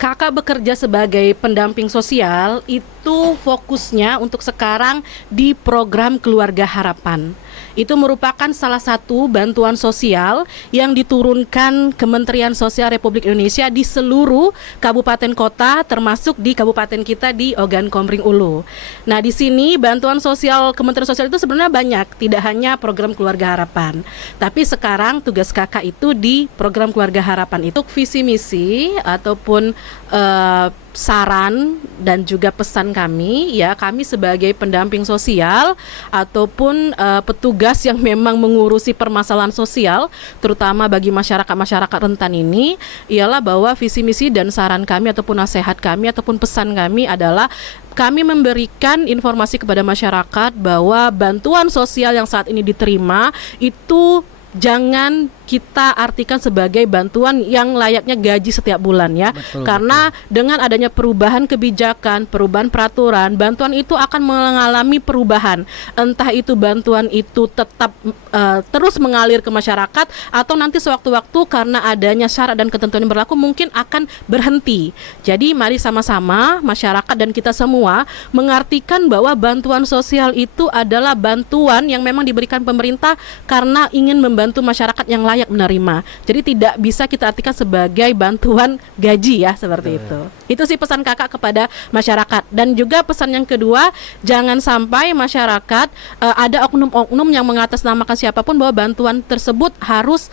Kakak bekerja sebagai pendamping sosial itu fokusnya untuk sekarang di program Keluarga Harapan. Itu merupakan salah satu bantuan sosial yang diturunkan Kementerian Sosial Republik Indonesia di seluruh kabupaten kota, termasuk di kabupaten kita di Ogan Komering Ulu. Nah, di sini bantuan sosial Kementerian Sosial itu sebenarnya banyak, tidak hanya program Keluarga Harapan. Tapi sekarang tugas kakak itu di program Keluarga Harapan itu visi misi ataupun saran dan juga pesan kami, ya, kami sebagai pendamping sosial ataupun petugas yang memang mengurusi permasalahan sosial terutama bagi masyarakat rentan ini, ialah bahwa visi misi dan saran kami ataupun nasihat kami ataupun pesan kami adalah kami memberikan informasi kepada masyarakat bahwa bantuan sosial yang saat ini diterima itu jangan kita artikan sebagai bantuan yang layaknya gaji setiap bulan, ya. Karena dengan adanya perubahan kebijakan, perubahan peraturan, bantuan itu akan mengalami perubahan. Entah itu bantuan itu tetap terus mengalir ke masyarakat atau nanti sewaktu-waktu karena adanya syarat dan ketentuan yang berlaku mungkin akan berhenti. Jadi mari sama-sama masyarakat dan kita semua mengartikan bahwa bantuan sosial itu adalah bantuan yang memang diberikan pemerintah karena ingin membantu masyarakat yang layak menerima. Jadi tidak bisa kita artikan sebagai bantuan gaji, ya, seperti itu. Itu sih pesan kakak kepada masyarakat. Dan juga pesan yang kedua, jangan sampai masyarakat ada oknum-oknum yang mengatasnamakan siapapun bahwa bantuan tersebut harus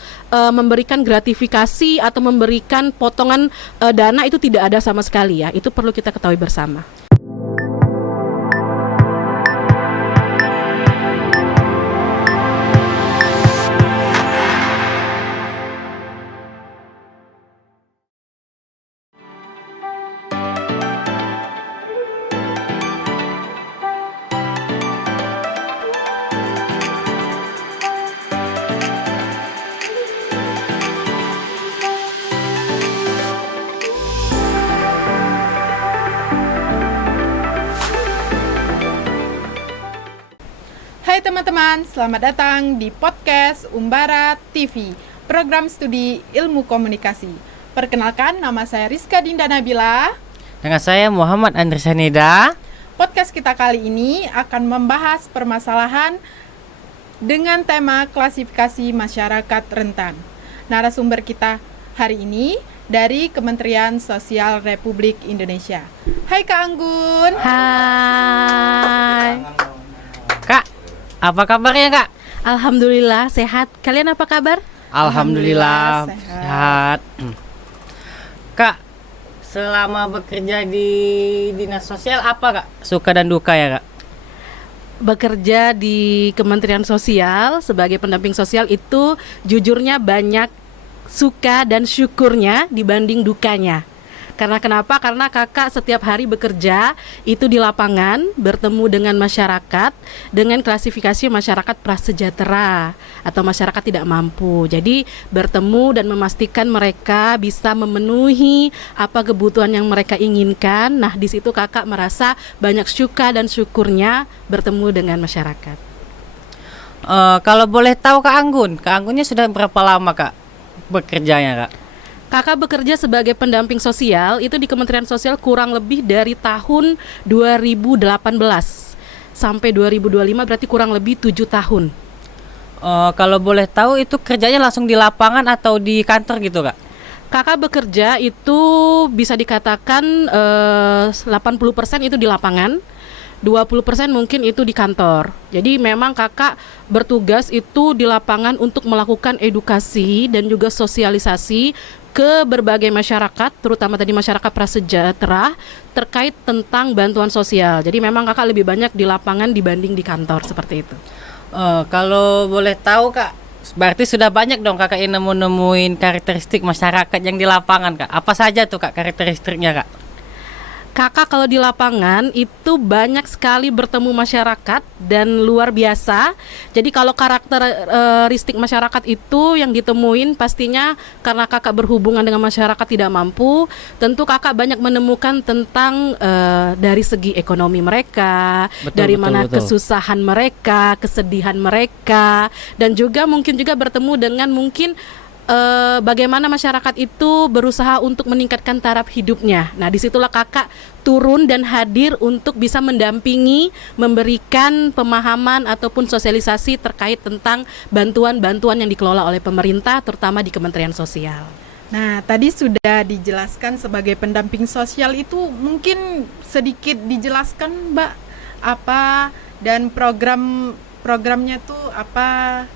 memberikan gratifikasi atau memberikan potongan dana, itu tidak ada sama sekali, ya. Itu perlu kita ketahui bersama. Hai teman-teman, selamat datang di podcast Umbara TV, program studi ilmu komunikasi. Perkenalkan, nama saya Rizka Dinda Nabila. Dengan saya Muhammad Andri Sanida. Podcast kita kali ini akan membahas permasalahan dengan tema klasifikasi masyarakat rentan. Narasumber kita hari ini dari Kementerian Sosial Republik Indonesia. Hai Kak Anggun. Hai. Kak, apa kabarnya, Kak? Alhamdulillah sehat. Kalian apa kabar? Alhamdulillah sehat. Kak, selama bekerja di dinas sosial apa, Kak? Suka dan duka, ya, Kak? Bekerja di Kementerian Sosial sebagai pendamping sosial itu jujurnya banyak suka dan syukurnya dibanding dukanya. Karena kenapa? Karena kakak setiap hari bekerja itu di lapangan, bertemu dengan masyarakat dengan klasifikasi masyarakat prasejahtera atau masyarakat tidak mampu. Jadi bertemu dan memastikan mereka bisa memenuhi apa kebutuhan yang mereka inginkan. Nah, di situ kakak merasa banyak suka dan syukurnya bertemu dengan masyarakat. Kalau boleh tahu Kak Anggunnya sudah berapa lama, Kak, bekerjanya, Kak? Kakak bekerja sebagai pendamping sosial itu di Kementerian Sosial kurang lebih dari tahun 2018 sampai 2025, berarti kurang lebih 7 tahun. Kalau boleh tahu itu kerjanya langsung di lapangan atau di kantor gitu, Kak? Kakak bekerja itu bisa dikatakan 80% itu di lapangan, 20% mungkin itu di kantor. Jadi memang kakak bertugas itu di lapangan untuk melakukan edukasi dan juga sosialisasi ke berbagai masyarakat, terutama tadi masyarakat prasejahtera terkait tentang bantuan sosial. Jadi memang kakak lebih banyak di lapangan dibanding di kantor, seperti itu. Kalau boleh tahu, Kak, berarti sudah banyak dong kakak yang nemuin karakteristik masyarakat yang di lapangan, Kak. Apa saja tuh, Kak, karakteristiknya, Kak? Kakak kalau di lapangan itu banyak sekali bertemu masyarakat dan luar biasa. Jadi kalau karakteristik masyarakat itu yang ditemuin pastinya karena kakak berhubungan dengan masyarakat tidak mampu, tentu kakak banyak menemukan tentang dari segi ekonomi mereka, betul. Kesusahan mereka, kesedihan mereka, dan juga mungkin juga bertemu dengan mungkin bagaimana masyarakat itu berusaha untuk meningkatkan taraf hidupnya. Nah, disitulah kakak turun dan hadir untuk bisa mendampingi, memberikan pemahaman ataupun sosialisasi terkait tentang bantuan-bantuan yang dikelola oleh pemerintah, terutama di Kementerian Sosial. Nah, tadi sudah dijelaskan sebagai pendamping sosial itu, mungkin sedikit dijelaskan Mbak apa dan programnya tuh apa?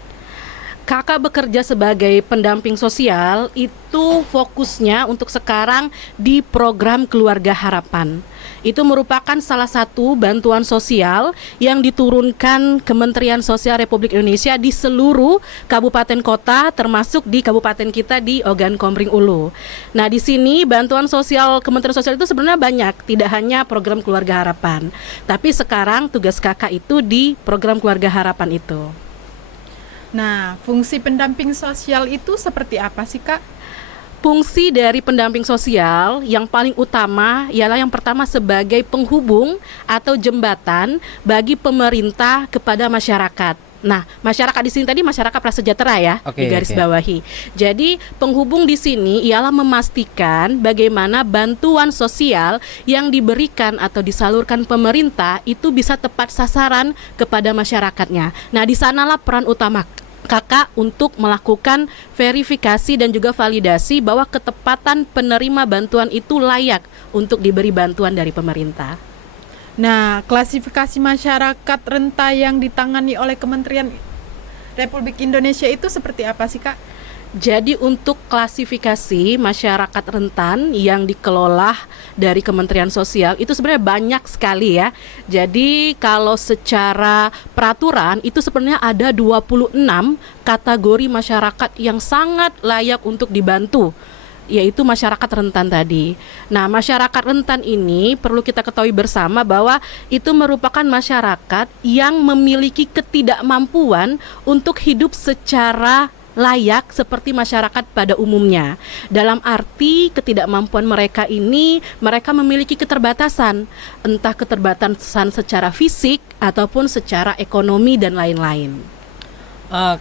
Kakak bekerja sebagai pendamping sosial itu fokusnya untuk sekarang di program Keluarga Harapan. Itu merupakan salah satu bantuan sosial yang diturunkan Kementerian Sosial Republik Indonesia di seluruh kabupaten kota, termasuk di kabupaten kita di Ogan Komering Ulu. Nah, di sini bantuan sosial Kementerian Sosial itu sebenarnya banyak, tidak hanya program Keluarga Harapan. Tapi sekarang tugas kakak itu di program Keluarga Harapan itu. Nah, fungsi pendamping sosial itu seperti apa sih, Kak? Fungsi dari pendamping sosial yang paling utama ialah yang pertama sebagai penghubung atau jembatan bagi pemerintah kepada masyarakat. Nah, masyarakat di sini tadi masyarakat prasejahtera ya, di garis bawahi. Jadi, penghubung di sini ialah memastikan bagaimana bantuan sosial yang diberikan atau disalurkan pemerintah itu bisa tepat sasaran kepada masyarakatnya. Nah, di sanalah peran utama kakak untuk melakukan verifikasi dan juga validasi bahwa ketepatan penerima bantuan itu layak untuk diberi bantuan dari pemerintah. Nah, klasifikasi masyarakat rentan yang ditangani oleh Kementerian Republik Indonesia itu seperti apa sih, Kak? Jadi untuk klasifikasi masyarakat rentan yang dikelola dari Kementerian Sosial itu sebenarnya banyak sekali ya. Jadi kalau secara peraturan itu sebenarnya ada 26 kategori masyarakat yang sangat layak untuk dibantu, yaitu masyarakat rentan tadi. Nah, masyarakat rentan ini perlu kita ketahui bersama bahwa itu merupakan masyarakat yang memiliki ketidakmampuan untuk hidup secara layak seperti masyarakat pada umumnya. Dalam arti ketidakmampuan mereka ini, mereka memiliki keterbatasan, entah keterbatasan secara fisik ataupun secara ekonomi dan lain-lain.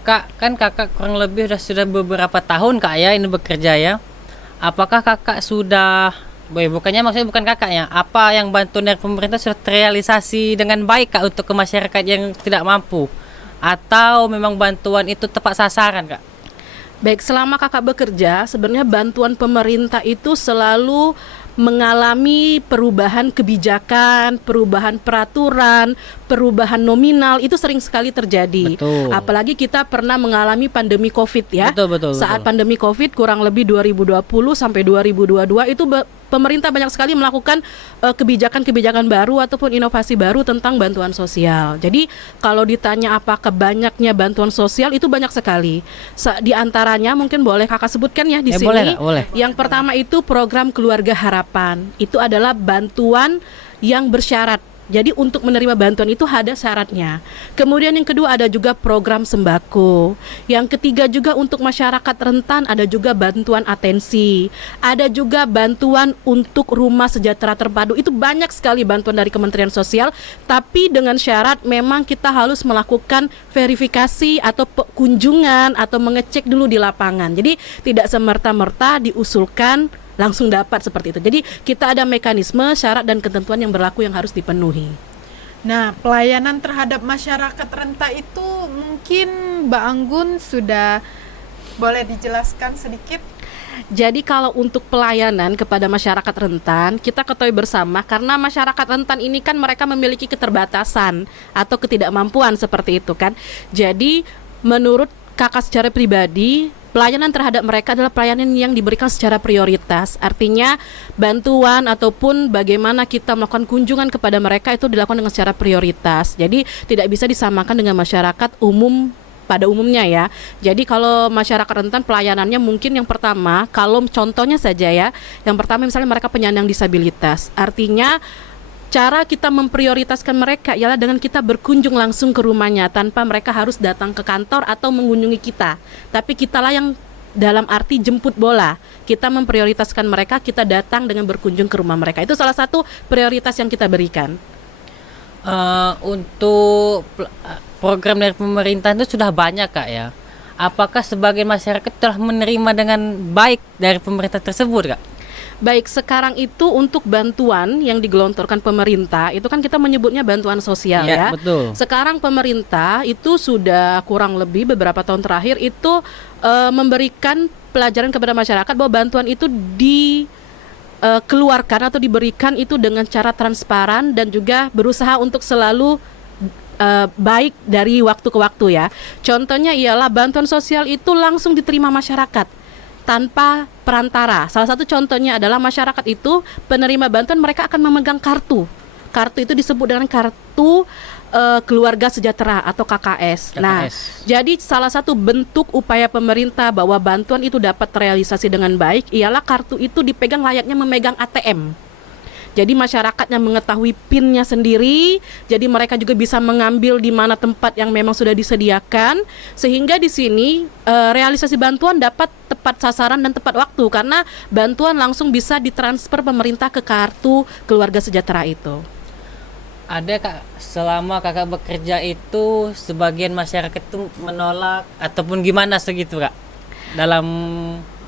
Kak, kan kakak kurang lebih sudah beberapa tahun Kak ya ini bekerja ya. Apakah kakak sudah, bukannya maksudnya bukan kakak ya, apa yang bantuan dari pemerintah sudah terrealisasi dengan baik Kak untuk ke masyarakat yang tidak mampu? Atau memang bantuan itu tepat sasaran, Kak? Baik, selama kakak bekerja, sebenarnya bantuan pemerintah itu selalu mengalami perubahan kebijakan, perubahan peraturan, perubahan nominal, itu sering sekali terjadi. Betul. Apalagi kita pernah mengalami pandemi COVID ya. Betul. Saat pandemi COVID kurang lebih 2020 sampai 2022 itu pemerintah banyak sekali melakukan kebijakan-kebijakan baru ataupun inovasi baru tentang bantuan sosial. Jadi kalau ditanya apakah banyaknya bantuan sosial, itu banyak sekali. Di antaranya mungkin boleh kakak sebutkan ya di sini. Boleh. Yang pertama itu program Keluarga Harapan. Itu adalah bantuan yang bersyarat. Jadi untuk menerima bantuan itu ada syaratnya. Kemudian yang kedua ada juga program sembako. Yang ketiga juga untuk masyarakat rentan ada juga bantuan atensi. Ada juga bantuan untuk rumah sejahtera terpadu. Itu banyak sekali bantuan dari Kementerian Sosial. Tapi dengan syarat memang kita harus melakukan verifikasi atau kunjungan atau mengecek dulu di lapangan. Jadi tidak semerta-merta diusulkan langsung dapat seperti itu. Jadi kita ada mekanisme, syarat dan ketentuan yang berlaku yang harus dipenuhi. Nah, pelayanan terhadap masyarakat rentan itu mungkin Mbak Anggun sudah boleh dijelaskan sedikit? Jadi kalau untuk pelayanan kepada masyarakat rentan, kita ketahui bersama karena masyarakat rentan ini kan mereka memiliki keterbatasan atau ketidakmampuan seperti itu kan. Jadi menurut kakak secara pribadi, pelayanan terhadap mereka adalah pelayanan yang diberikan secara prioritas. Artinya bantuan ataupun bagaimana kita melakukan kunjungan kepada mereka itu dilakukan dengan secara prioritas. Jadi tidak bisa disamakan dengan masyarakat umum pada umumnya ya. Jadi kalau masyarakat rentan pelayanannya mungkin yang pertama, kalau contohnya saja ya, yang pertama misalnya mereka penyandang disabilitas. Artinya cara kita memprioritaskan mereka ialah dengan kita berkunjung langsung ke rumahnya tanpa mereka harus datang ke kantor atau mengunjungi kita. Tapi kitalah yang dalam arti jemput bola. Kita memprioritaskan mereka, kita datang dengan berkunjung ke rumah mereka. Itu salah satu prioritas yang kita berikan. Untuk program dari pemerintah itu sudah banyak Kak ya. apakah sebagian masyarakat telah menerima dengan baik dari pemerintah tersebut, Kak? Baik, sekarang itu untuk bantuan yang digelontorkan pemerintah, itu kan kita menyebutnya bantuan sosial Iya, ya. betul. Sekarang pemerintah itu sudah kurang lebih beberapa tahun terakhir itu memberikan pelajaran kepada masyarakat bahwa bantuan itu dikeluarkan atau diberikan itu dengan cara transparan dan juga berusaha untuk selalu baik dari waktu ke waktu ya. Contohnya ialah bantuan sosial itu langsung diterima masyarakat tanpa perantara. Salah satu contohnya adalah masyarakat itu penerima bantuan mereka akan memegang kartu. Kartu itu disebut dengan kartu keluarga sejahtera atau KKS. Nah, jadi salah satu bentuk upaya pemerintah bahwa bantuan itu dapat terrealisasi dengan baik ialah kartu itu dipegang layaknya memegang ATM. Jadi masyarakat yang mengetahui PIN-nya sendiri, jadi mereka juga bisa mengambil di mana tempat yang memang sudah disediakan, sehingga di sini realisasi bantuan dapat tepat sasaran dan tepat waktu karena bantuan langsung bisa ditransfer pemerintah ke kartu keluarga sejahtera itu. Ada, Kak, selama Kakak bekerja itu sebagian masyarakat itu menolak ataupun gimana segitu, Kak, dalam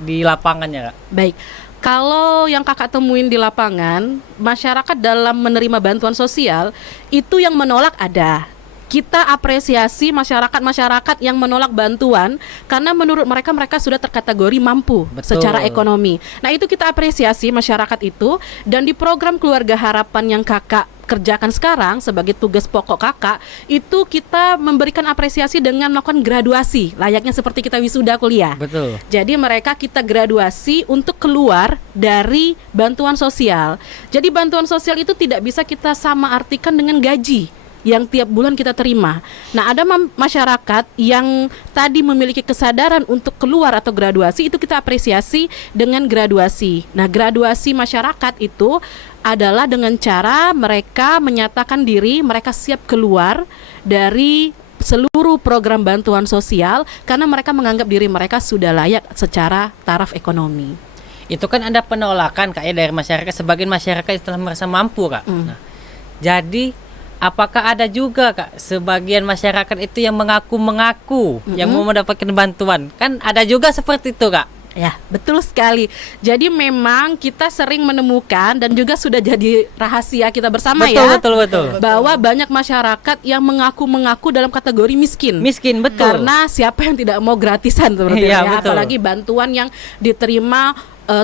di lapangannya, Kak? Baik. Kalau yang kakak temuin di lapangan, masyarakat dalam menerima bantuan sosial itu yang menolak ada. Kita apresiasi masyarakat-masyarakat yang menolak bantuan karena menurut mereka sudah terkategori mampu. Betul. Secara ekonomi. Nah, itu kita apresiasi masyarakat itu, dan di program Keluarga Harapan yang kakak kerjakan sekarang sebagai tugas pokok kakak, itu kita memberikan apresiasi dengan melakukan graduasi layaknya seperti kita wisuda kuliah. Betul. Jadi mereka kita graduasi untuk keluar dari bantuan sosial. Jadi bantuan sosial itu tidak bisa kita sama artikan dengan gaji yang tiap bulan kita terima. Nah, ada masyarakat yang tadi memiliki kesadaran untuk keluar atau graduasi, itu kita apresiasi dengan graduasi. Nah, graduasi masyarakat itu adalah dengan cara mereka menyatakan diri mereka siap keluar dari seluruh program bantuan sosial karena mereka menganggap diri mereka sudah layak secara taraf ekonomi. Itu kan ada penolakan, Kak, ya, dari masyarakat. Sebagian masyarakat telah merasa mampu, Kak. Nah, jadi apakah ada juga, Kak, sebagian masyarakat itu yang mengaku yang mau mendapatkan bantuan? Kan ada juga seperti itu, Kak. Ya, betul sekali. Jadi memang kita sering menemukan dan juga sudah jadi rahasia kita bersama Betul. bahwa banyak masyarakat yang mengaku dalam kategori miskin. Miskin, betul. Karena siapa yang tidak mau gratisan seperti Iya, ya, betul. apalagi bantuan yang diterima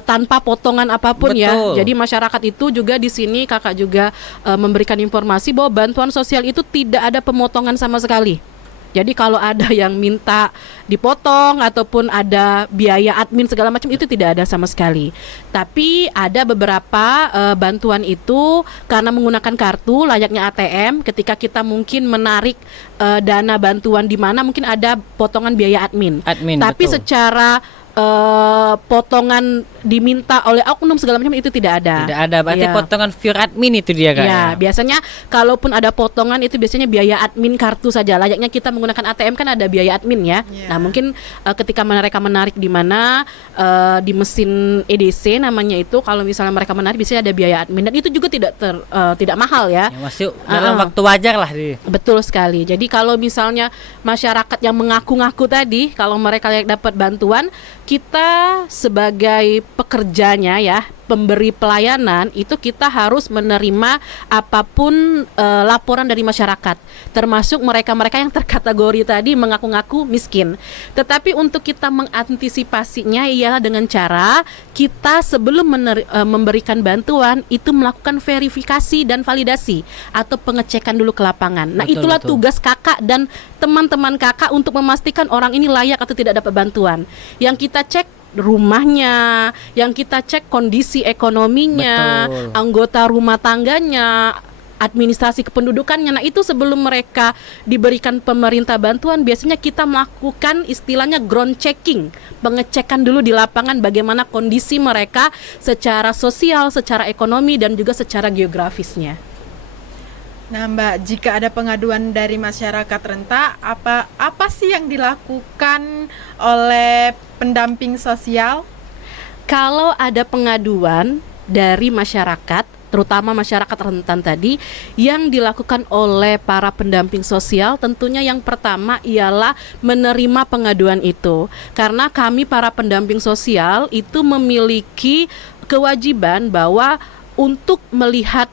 tanpa potongan apapun. Betul. Ya. Jadi masyarakat itu juga di sini kakak juga memberikan informasi bahwa bantuan sosial itu tidak ada pemotongan sama sekali. Jadi kalau ada yang minta dipotong ataupun ada biaya admin segala macam itu tidak ada sama sekali. Tapi ada beberapa bantuan itu karena menggunakan kartu layaknya ATM, ketika kita mungkin menarik dana bantuan di mana mungkin ada potongan biaya admin. Tapi betul. secara potongan diminta oleh oknum segala macam itu tidak ada. Tidak ada, berarti Ya. potongan pure admin itu dia, Kak. Ya, biasanya kalaupun ada potongan itu biasanya biaya admin kartu saja. Layaknya kita menggunakan ATM kan ada biaya admin ya. Nah, mungkin ketika mereka menarik di mana di mesin EDC namanya itu, kalau misalnya mereka menarik biasanya ada biaya admin dan itu juga tidak mahal ya. Ya, masih dalam waktu wajar lah. Betul sekali. Jadi kalau misalnya masyarakat yang mengaku-ngaku tadi kalau mereka dapat bantuan, kita sebagai pekerjanya ya, pemberi pelayanan itu kita harus menerima apapun laporan dari masyarakat, termasuk mereka-mereka yang terkategori tadi mengaku-ngaku miskin. Tetapi untuk kita mengantisipasinya ialah dengan cara kita sebelum memberikan bantuan itu melakukan verifikasi dan validasi atau pengecekan dulu ke lapangan. Nah, itulah tugas kakak dan teman-teman kakak untuk memastikan orang ini layak atau tidak dapat bantuan. Yang kita cek rumahnya, yang kita cek kondisi ekonominya, anggota rumah tangganya, administrasi kependudukannya. Nah, itu sebelum mereka diberikan pemerintah bantuan, biasanya kita melakukan istilahnya ground checking, pengecekan dulu di lapangan bagaimana kondisi mereka secara sosial, secara ekonomi dan juga secara geografisnya. Nah, Mbak, jika ada pengaduan dari masyarakat rentan, apa sih yang dilakukan oleh pendamping sosial? Kalau ada pengaduan, dari masyarakat, terutama masyarakat rentan tadi, yang dilakukan oleh para pendamping sosial. Tentunya yang pertama ialah menerima pengaduan itu, karena kami para pendamping sosial itu memiliki kewajiban bahwa untuk melihat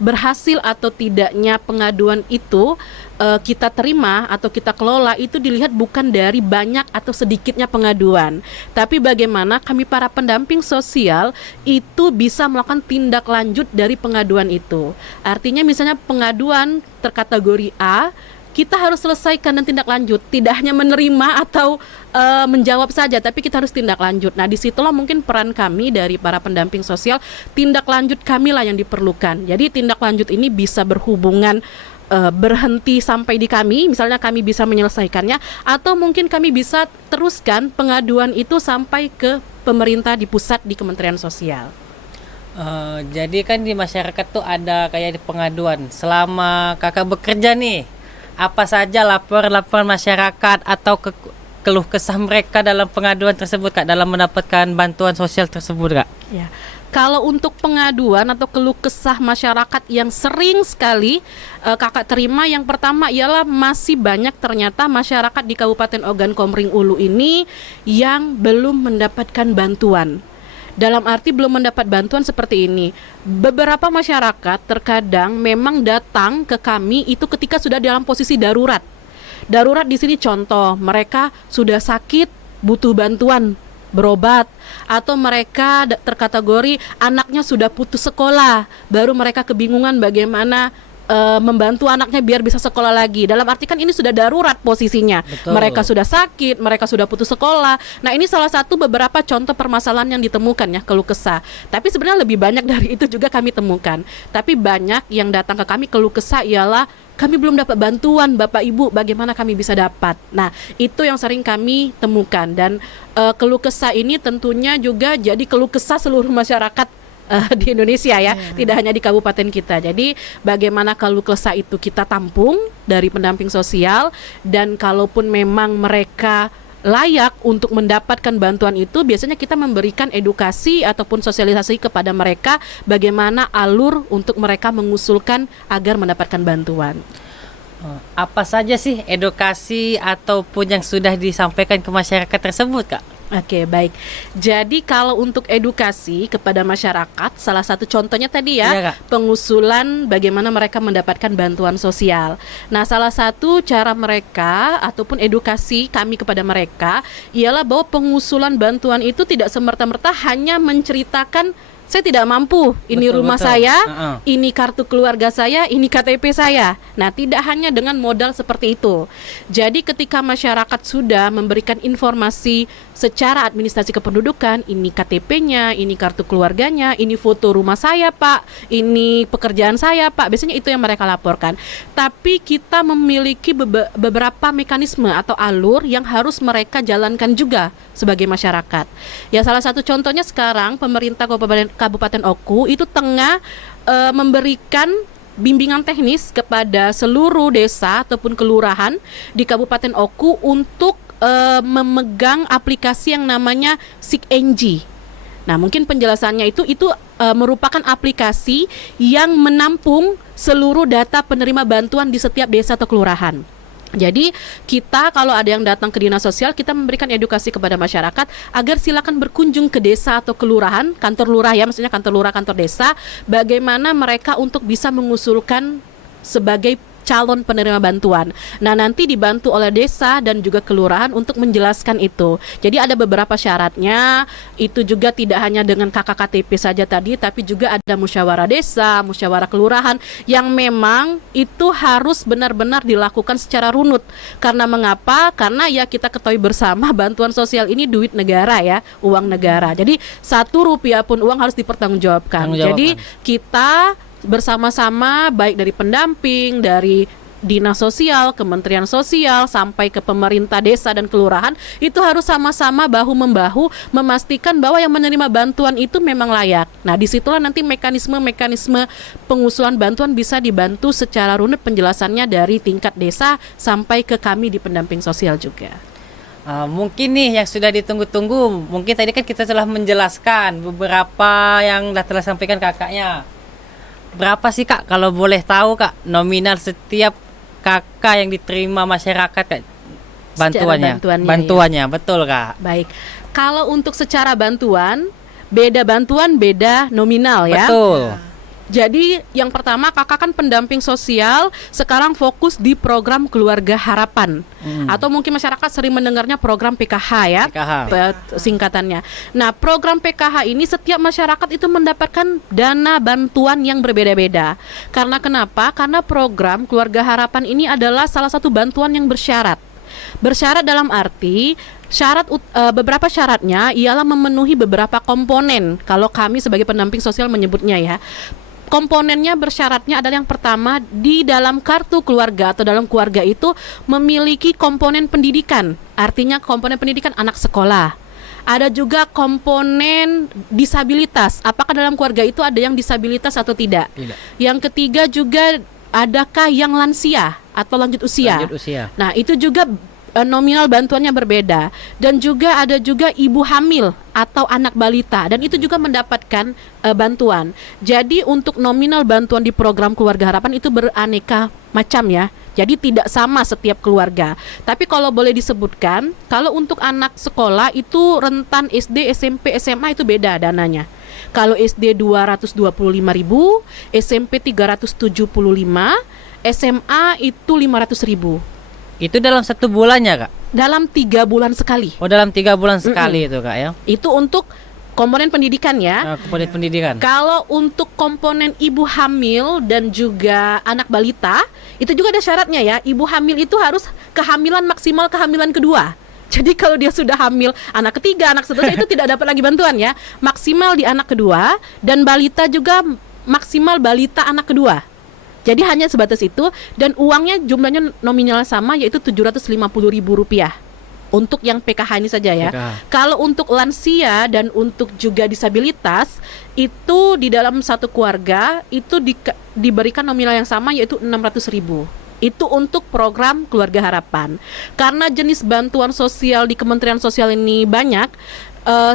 berhasil atau tidaknya pengaduan itu kita terima atau kita kelola, itu dilihat bukan dari banyak atau sedikitnya pengaduan, tapi bagaimana kami para pendamping sosial itu bisa melakukan tindak lanjut dari pengaduan itu. Artinya misalnya pengaduan terkategori A, kita harus selesaikan dan tindak lanjut, tidak hanya menerima atau menjawab saja, tapi kita harus tindak lanjut. Nah, disitulah mungkin peran kami dari para pendamping sosial, tindak lanjut kami lah yang diperlukan. Jadi tindak lanjut ini bisa berhubungan berhenti sampai di kami, misalnya kami bisa menyelesaikannya, atau mungkin kami bisa teruskan pengaduan itu sampai ke pemerintah di pusat, di Kementerian Sosial. Jadi kan di masyarakat tuh ada kayak di pengaduan. Selama kakak bekerja nih, apa saja laporan masyarakat atau keluh kesah mereka dalam pengaduan tersebut, Kak, dalam mendapatkan bantuan sosial tersebut, Kak? Ya. Kalau untuk pengaduan atau keluh kesah masyarakat yang sering sekali kakak terima, yang pertama ialah masih banyak ternyata masyarakat di Kabupaten Ogan Komering Ulu ini yang belum mendapatkan bantuan. Dalam arti belum mendapat bantuan seperti ini. Beberapa masyarakat terkadang memang datang ke kami itu ketika sudah dalam posisi darurat. Darurat di sini contoh, mereka sudah sakit, butuh bantuan berobat, atau mereka terkategori anaknya sudah putus sekolah, baru mereka kebingungan bagaimana membantu anaknya biar bisa sekolah lagi. Dalam arti kan ini sudah darurat posisinya. Betul. Mereka sudah sakit, mereka sudah putus sekolah. Nah, ini salah satu beberapa contoh permasalahan yang ditemukan ya, keluh kesah. Tapi sebenarnya lebih banyak dari itu juga kami temukan. Tapi banyak yang datang ke kami keluh kesah ialah kami belum dapat bantuan Bapak Ibu, bagaimana kami bisa dapat. Nah, itu yang sering kami temukan. Dan keluh kesah ini tentunya juga jadi keluh kesah seluruh masyarakat di Indonesia ya, tidak hanya di kabupaten kita. Jadi bagaimana keluh kesah itu kita tampung dari pendamping sosial, dan kalaupun memang mereka layak untuk mendapatkan bantuan itu, biasanya kita memberikan edukasi ataupun sosialisasi kepada mereka bagaimana alur untuk mereka mengusulkan agar mendapatkan bantuan. Apa saja sih edukasi ataupun yang sudah disampaikan ke masyarakat tersebut, Kak? Oke, baik. Jadi kalau untuk edukasi kepada masyarakat, salah satu contohnya tadi ya, Iya, Kak. pengusulan bagaimana mereka mendapatkan bantuan sosial. Nah, salah satu cara mereka ataupun edukasi kami kepada mereka ialah bahwa pengusulan bantuan itu tidak semerta-merta hanya menceritakan saya tidak mampu, ini Betul, rumah betul. saya, Uh-uh. ini kartu keluarga saya, ini KTP saya. Nah, tidak hanya dengan modal seperti itu. Jadi ketika masyarakat sudah memberikan informasi secara administrasi kependudukan, ini KTP-nya, ini kartu keluarganya, ini foto rumah saya Pak, ini pekerjaan saya Pak, biasanya itu yang mereka laporkan. Tapi kita memiliki beberapa mekanisme atau alur yang harus mereka jalankan juga sebagai masyarakat. Ya, salah satu contohnya sekarang pemerintah Kabupaten Oku itu tengah memberikan bimbingan teknis kepada seluruh desa ataupun kelurahan di Kabupaten Oku untuk memegang aplikasi yang namanya SIKNG. Nah, mungkin penjelasannya itu merupakan aplikasi yang menampung seluruh data penerima bantuan di setiap desa atau kelurahan. Jadi kita kalau ada yang datang ke dinas sosial, kita memberikan edukasi kepada masyarakat agar silakan berkunjung ke desa atau kelurahan, kantor lurah ya, maksudnya kantor lurah, kantor desa, bagaimana mereka untuk bisa mengusulkan sebagai calon penerima bantuan. Nah, nanti dibantu oleh desa dan juga kelurahan untuk menjelaskan itu. Jadi ada beberapa syaratnya, itu juga tidak hanya dengan KKTP saja tadi, tapi juga ada musyawarah desa, musyawarah kelurahan yang memang itu harus benar-benar dilakukan secara runut. Karena mengapa? Karena ya kita ketahui bersama bantuan sosial ini duit negara ya, uang negara. Jadi 1 rupiah pun uang harus dipertanggungjawabkan. Jadi kita bersama-sama baik dari pendamping, dari dinas sosial, Kementerian Sosial, sampai ke pemerintah desa dan kelurahan, itu harus sama-sama bahu-membahu memastikan bahwa yang menerima bantuan itu memang layak. Nah, disitulah nanti mekanisme-mekanisme pengusulan bantuan bisa dibantu secara runut penjelasannya dari tingkat desa sampai ke kami di pendamping sosial juga. Mungkin nih yang sudah ditunggu-tunggu, mungkin tadi kan kita telah menjelaskan beberapa yang telah sampaikan kakaknya. Berapa sih Kak kalau boleh tahu Kak nominal setiap kakak yang diterima masyarakat Kak? Bantuannya. Bantuannya, betul Kak. Baik. Kalau untuk secara bantuan, beda nominal ya. Betul. Jadi yang pertama kakak kan pendamping sosial, sekarang fokus di program Keluarga Harapan. Atau mungkin masyarakat sering mendengarnya program PKH ya, PKH. Singkatannya. Nah, program PKH ini setiap masyarakat itu mendapatkan dana bantuan yang berbeda-beda. Karena kenapa? Karena program Keluarga Harapan ini adalah salah satu bantuan yang bersyarat. Bersyarat dalam arti beberapa syaratnya ialah memenuhi beberapa komponen. Kalau kami sebagai pendamping sosial menyebutnya ya. Komponennya bersyaratnya adalah yang pertama, di dalam kartu keluarga atau dalam keluarga itu memiliki komponen pendidikan. Artinya komponen pendidikan anak sekolah. Ada juga komponen disabilitas. Apakah dalam keluarga itu ada yang disabilitas atau tidak? Tidak. Yang ketiga juga, adakah yang lansia atau lanjut usia? Lanjut usia. Nah, itu juga nominal bantuannya berbeda. Dan juga ada juga ibu hamil atau anak balita, dan itu juga mendapatkan bantuan. Jadi untuk nominal bantuan di program Keluarga Harapan itu beraneka macam ya. Jadi tidak sama setiap keluarga. Tapi kalau boleh disebutkan, kalau untuk anak sekolah itu rentan SD, SMP, SMA itu beda dananya. Kalau SD 225.000, SMP 375, SMA itu 500.000. Itu dalam 1 bulannya Kak? Dalam 3 bulan sekali. Oh, dalam 3 bulan sekali itu Kak ya? Itu untuk komponen pendidikan ya. Komponen pendidikan. Kalau untuk komponen ibu hamil dan juga anak balita, itu juga ada syaratnya ya. Ibu hamil itu harus kehamilan maksimal kehamilan kedua. Jadi kalau dia sudah hamil anak ketiga, anak seterusnya itu tidak dapat lagi bantuan ya. Maksimal di anak kedua, dan balita juga maksimal balita anak kedua. Jadi hanya sebatas itu, dan uangnya jumlahnya nominalnya sama, yaitu Rp750.000 untuk yang PKH ini saja ya. PKH. Kalau untuk lansia dan untuk juga disabilitas, itu di dalam satu keluarga itu diberikan nominal yang sama, yaitu Rp600.000. Itu untuk program Keluarga Harapan. Karena jenis bantuan sosial di Kementerian Sosial ini banyak,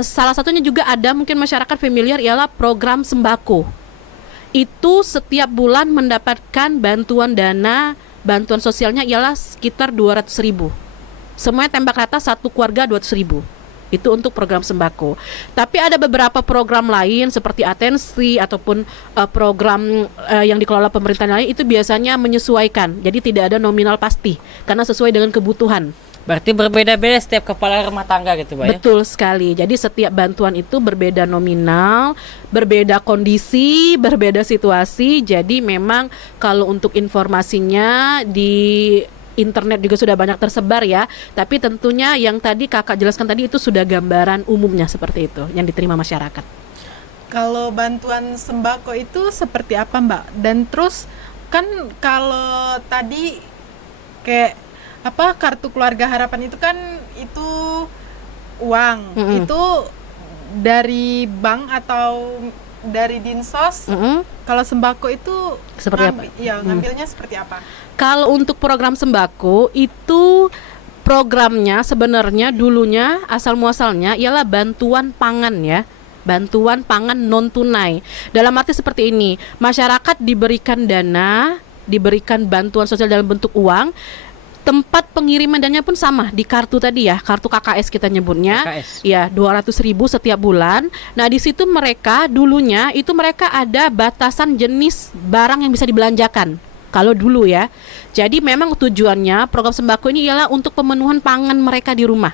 salah satunya juga ada mungkin masyarakat familiar, ialah program sembako. Itu setiap bulan mendapatkan bantuan bantuan sosialnya ialah sekitar 200.000. Semuanya tembak rata satu keluarga 200.000. Itu untuk program sembako. Tapi ada beberapa program lain seperti atensi ataupun program yang dikelola pemerintah lain, itu biasanya menyesuaikan. Jadi tidak ada nominal pasti karena sesuai dengan kebutuhan. Berarti berbeda-beda setiap kepala rumah tangga gitu Pak ya? Betul sekali. Jadi setiap bantuan itu berbeda nominal, berbeda kondisi, berbeda situasi. Jadi memang kalau untuk informasinya di internet juga sudah banyak tersebar ya. Tapi tentunya yang tadi kakak jelaskan tadi itu sudah gambaran umumnya seperti itu yang diterima masyarakat. Kalau bantuan sembako itu seperti apa Mbak? Dan terus kan kalau tadi kayak kartu Keluarga Harapan itu kan itu uang, itu dari bank atau dari Dinsos. Kalau sembako itu seperti apa? Ya, ngambilnya seperti apa? Kalau untuk program sembako itu programnya sebenarnya dulunya asal muasalnya ialah bantuan pangan ya. Bantuan pangan non tunai. Dalam arti seperti ini, masyarakat diberikan dana, diberikan bantuan sosial dalam bentuk uang. Tempat pengiriman dananya pun sama di kartu tadi ya, kartu KKS kita nyebutnya. KKS. Ya, 200.000 setiap bulan. Nah, di situ mereka dulunya itu mereka ada batasan jenis barang yang bisa dibelanjakan. Kalau dulu ya. Jadi memang tujuannya program sembako ini ialah untuk pemenuhan pangan mereka di rumah.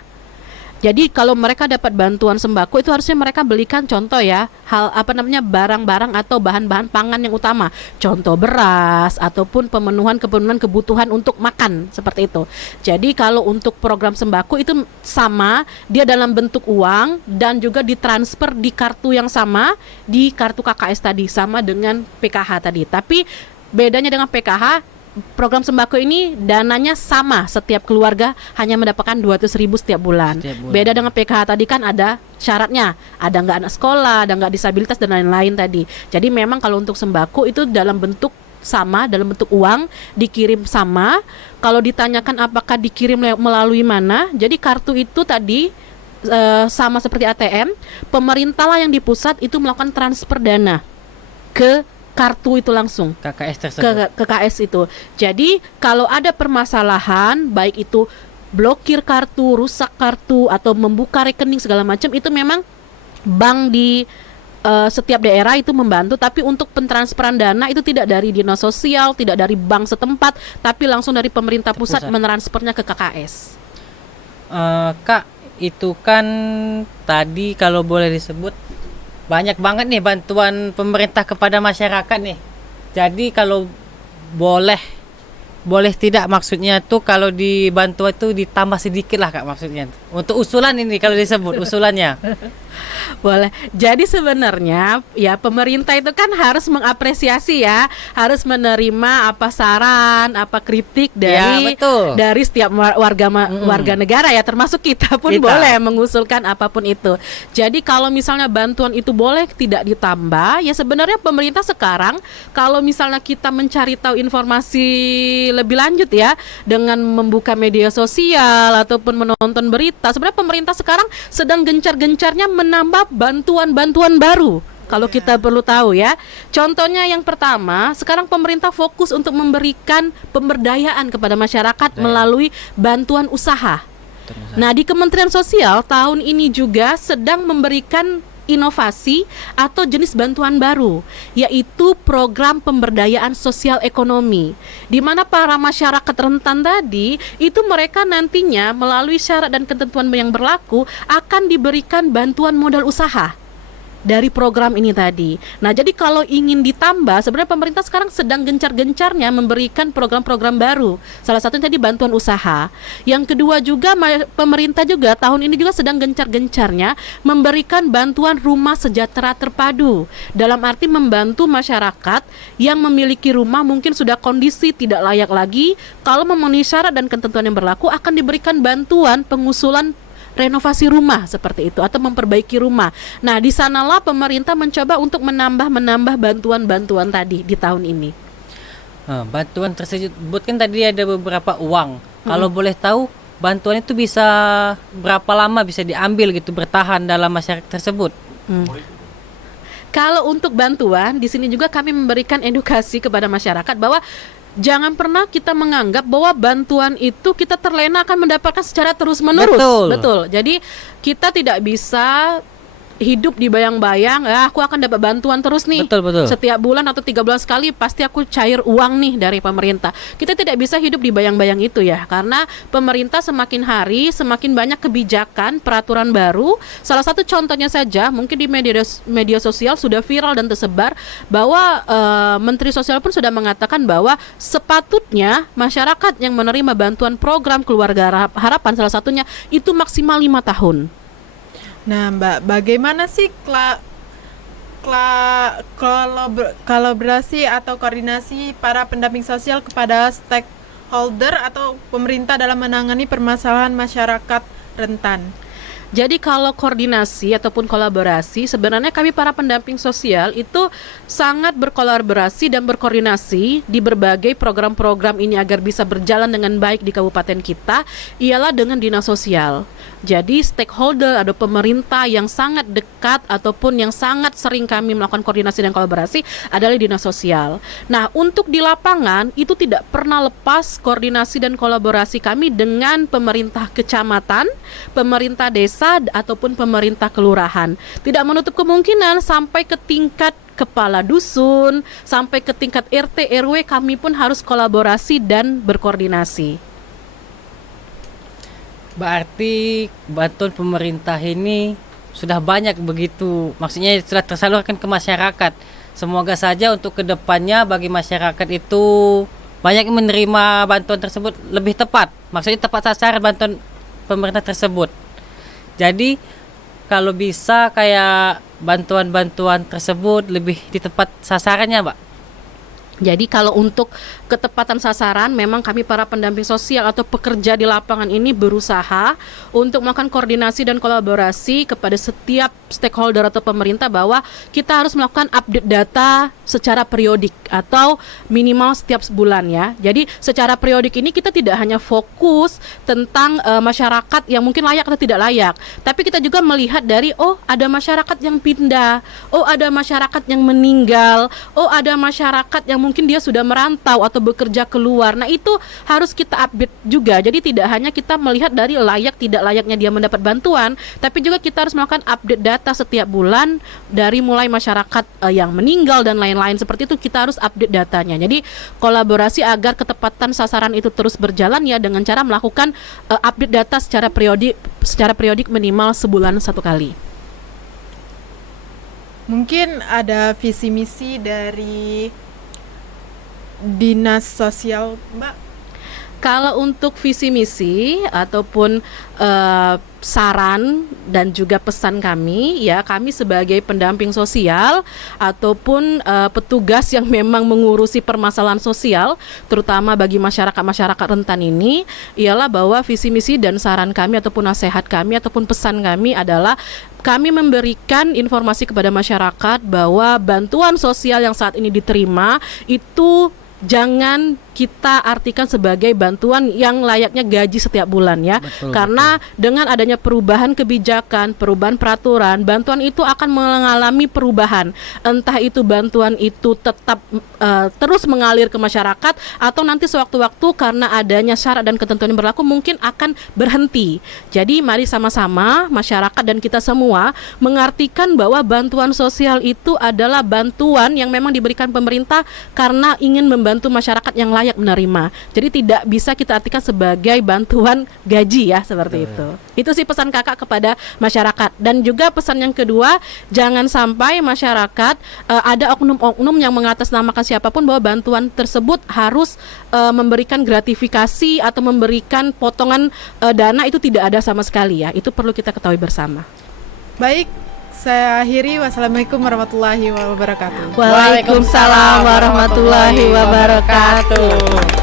Jadi kalau mereka dapat bantuan sembako itu harusnya mereka belikan contoh ya, barang-barang atau bahan-bahan pangan yang utama. Contoh beras ataupun pemenuhan kebutuhan untuk makan seperti itu. Jadi kalau untuk program sembako itu sama, dia dalam bentuk uang dan juga ditransfer di kartu yang sama, di kartu KKS tadi sama dengan PKH tadi. Tapi bedanya dengan PKH, program sembako ini dananya sama, setiap keluarga hanya mendapatkan 200.000 setiap bulan. Beda dengan PKH tadi kan ada syaratnya, ada nggak anak sekolah, ada nggak disabilitas dan lain-lain tadi. Jadi memang kalau untuk sembako itu dalam bentuk sama dalam bentuk uang, dikirim sama. Kalau ditanyakan apakah dikirim melalui mana, jadi kartu itu tadi sama seperti ATM, pemerintah lah yang di pusat itu melakukan transfer dana ke kartu itu langsung KKS tersebut. ke KS itu. Jadi kalau ada permasalahan baik itu blokir kartu, rusak kartu atau membuka rekening segala macam, itu memang bank di setiap daerah itu membantu, tapi untuk pentransferan dana itu tidak dari dinas sosial, tidak dari bank setempat, tapi langsung dari pemerintah pusat mentransfernya ke KKS. Kak, itu kan tadi kalau boleh disebut banyak banget nih bantuan pemerintah kepada masyarakat nih. Jadi kalau boleh tidak, maksudnya tuh kalau dibantu itu ditambah sedikit lah Kak, maksudnya untuk usulan ini kalau disebut usulannya. Boleh. Jadi sebenarnya ya pemerintah itu kan harus mengapresiasi ya, harus menerima apa saran, apa kritik dari dari setiap warga negara ya, termasuk kita pun boleh mengusulkan apapun itu. Jadi kalau misalnya bantuan itu boleh tidak ditambah, ya sebenarnya pemerintah sekarang kalau misalnya kita mencari tahu informasi lebih lanjut ya dengan membuka media sosial ataupun menonton berita, sebenarnya pemerintah sekarang sedang gencar-gencarnya menambah bantuan-bantuan baru. Kalau kita perlu tahu ya. Contohnya yang pertama, sekarang pemerintah fokus untuk memberikan pemberdayaan kepada masyarakat melalui bantuan usaha. Nah, di Kementerian Sosial tahun ini juga sedang memberikan inovasi atau jenis bantuan baru, yaitu program pemberdayaan sosial ekonomi, di mana para masyarakat rentan tadi itu mereka nantinya melalui syarat dan ketentuan yang berlaku akan diberikan bantuan modal usaha dari program ini tadi. Nah, jadi kalau ingin ditambah, sebenarnya pemerintah sekarang sedang gencar-gencarnya memberikan program-program baru. Salah satunya tadi bantuan usaha. Yang kedua juga pemerintah juga tahun ini juga sedang gencar-gencarnya memberikan bantuan rumah sejahtera terpadu. Dalam arti membantu masyarakat yang memiliki rumah mungkin sudah kondisi tidak layak lagi, kalau memenuhi syarat dan ketentuan yang berlaku akan diberikan bantuan pengusulan renovasi rumah seperti itu atau memperbaiki rumah. Nah, di sanalah pemerintah mencoba untuk menambah bantuan-bantuan tadi di tahun ini. Bantuan tersebut kan tadi ada beberapa uang. Kalau boleh tahu bantuan itu bisa berapa lama bisa diambil gitu, bertahan dalam masyarakat tersebut? Kalau untuk bantuan di sini juga kami memberikan edukasi kepada masyarakat bahwa jangan pernah kita menganggap bahwa bantuan itu kita terlena akan mendapatkan secara terus-menerus. Betul. Jadi kita tidak bisa hidup di bayang-bayang, aku akan dapat bantuan terus nih. Betul. Setiap bulan atau 3 bulan sekali pasti aku cair uang nih dari pemerintah. Kita tidak bisa hidup di bayang-bayang itu ya, karena pemerintah semakin hari semakin banyak kebijakan, peraturan baru. Salah satu contohnya saja mungkin di media sosial sudah viral dan tersebar bahwa Menteri Sosial pun sudah mengatakan bahwa sepatutnya masyarakat yang menerima bantuan program Keluarga Harapan salah satunya itu maksimal 5 tahun. Nah, Mbak, bagaimana sih kolaborasi atau koordinasi para pendamping sosial kepada stakeholder atau pemerintah dalam menangani permasalahan masyarakat rentan? Jadi kalau koordinasi ataupun kolaborasi, sebenarnya kami para pendamping sosial itu sangat berkolaborasi dan berkoordinasi di berbagai program-program ini agar bisa berjalan dengan baik di kabupaten kita, ialah dengan dinas sosial. Jadi stakeholder atau pemerintah yang sangat dekat ataupun yang sangat sering kami melakukan koordinasi dan kolaborasi adalah dinas sosial. Nah, untuk di lapangan itu tidak pernah lepas koordinasi dan kolaborasi kami dengan pemerintah kecamatan, pemerintah desa ataupun pemerintah kelurahan. Tidak menutup kemungkinan sampai ke tingkat kepala dusun, sampai ke tingkat RT RW kami pun harus kolaborasi dan berkoordinasi. Berarti bantuan pemerintah ini sudah banyak begitu, maksudnya sudah tersalurkan ke masyarakat. Semoga saja untuk kedepannya bagi masyarakat itu banyak yang menerima bantuan tersebut lebih tepat, maksudnya tepat sasaran bantuan pemerintah tersebut. Jadi kalau bisa kayak bantuan-bantuan tersebut lebih di tepat sasarannya, Pak. Jadi kalau untuk ketepatan sasaran, memang kami para pendamping sosial atau pekerja di lapangan ini berusaha untuk melakukan koordinasi dan kolaborasi kepada setiap stakeholder atau pemerintah bahwa kita harus melakukan update data secara periodik atau minimal setiap sebulan ya. Jadi secara periodik ini kita tidak hanya fokus tentang masyarakat yang mungkin layak atau tidak layak, tapi kita juga melihat dari ada masyarakat yang pindah, ada masyarakat yang meninggal, ada masyarakat yang mungkin dia sudah merantau atau bekerja keluar. Nah, itu harus kita update juga. Jadi tidak hanya kita melihat dari layak tidak layaknya dia mendapat bantuan, tapi juga kita harus melakukan update data setiap bulan dari mulai masyarakat yang meninggal dan lain-lain. Seperti itu kita harus update datanya. Jadi kolaborasi agar ketepatan sasaran itu terus berjalan ya dengan cara melakukan update data secara periodik minimal sebulan satu kali. Mungkin ada visi misi dari Dinas Sosial, Mbak? Kalau untuk visi misi ataupun saran dan juga pesan kami ya, kami sebagai pendamping sosial ataupun petugas yang memang mengurusi permasalahan sosial terutama bagi masyarakat rentan ini, ialah bahwa visi misi dan saran kami ataupun nasihat kami ataupun pesan kami adalah kami memberikan informasi kepada masyarakat bahwa bantuan sosial yang saat ini diterima itu jangan kita artikan sebagai bantuan yang layaknya gaji setiap bulan ya. Karena dengan adanya perubahan kebijakan, perubahan peraturan, bantuan itu akan mengalami perubahan. Entah itu bantuan itu tetap terus mengalir ke masyarakat atau nanti sewaktu-waktu karena adanya syarat dan ketentuan yang berlaku mungkin akan berhenti. Jadi mari sama-sama masyarakat dan kita semua mengartikan bahwa bantuan sosial itu adalah bantuan yang memang diberikan pemerintah karena ingin membantu masyarakat yang layak menerima. Jadi tidak bisa kita artikan sebagai bantuan gaji ya, seperti itu. Itu sih pesan kakak kepada masyarakat. Dan juga pesan yang kedua, jangan sampai masyarakat ada oknum-oknum yang mengatasnamakan siapapun bahwa bantuan tersebut harus memberikan gratifikasi atau memberikan potongan dana, itu tidak ada sama sekali ya. Itu perlu kita ketahui bersama. Baik, saya akhiri. Wassalamualaikum warahmatullahi wabarakatuh. Waalaikumsalam warahmatullahi wabarakatuh.